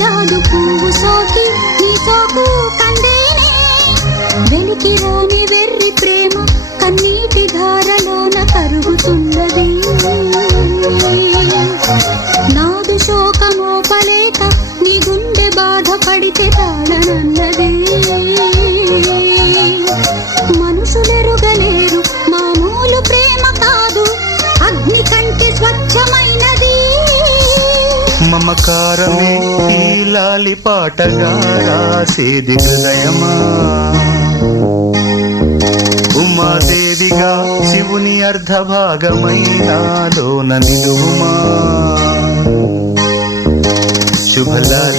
జాదు పువ్వు సోకి నీ సోకు కందేనే వెలికి రాని వెర్రి ప్రేమ కన్నీటి ధారలోన కరుగుతున్నది నాదు శోకమోపలేక నీ గుండె బాధపడితే తాళనన్నది మనుషులెరుగలేరు మామూలు ప్రేమ కాదు అగ్ని కంటే స్వచ్ఛమైనది మమకారమే ఈ లాలి పాటగా రాసేది హృదయమా ఉమాదేవిగా శివుని అర్ధభాగమైనాలోన నిలువుమా శుభలాలి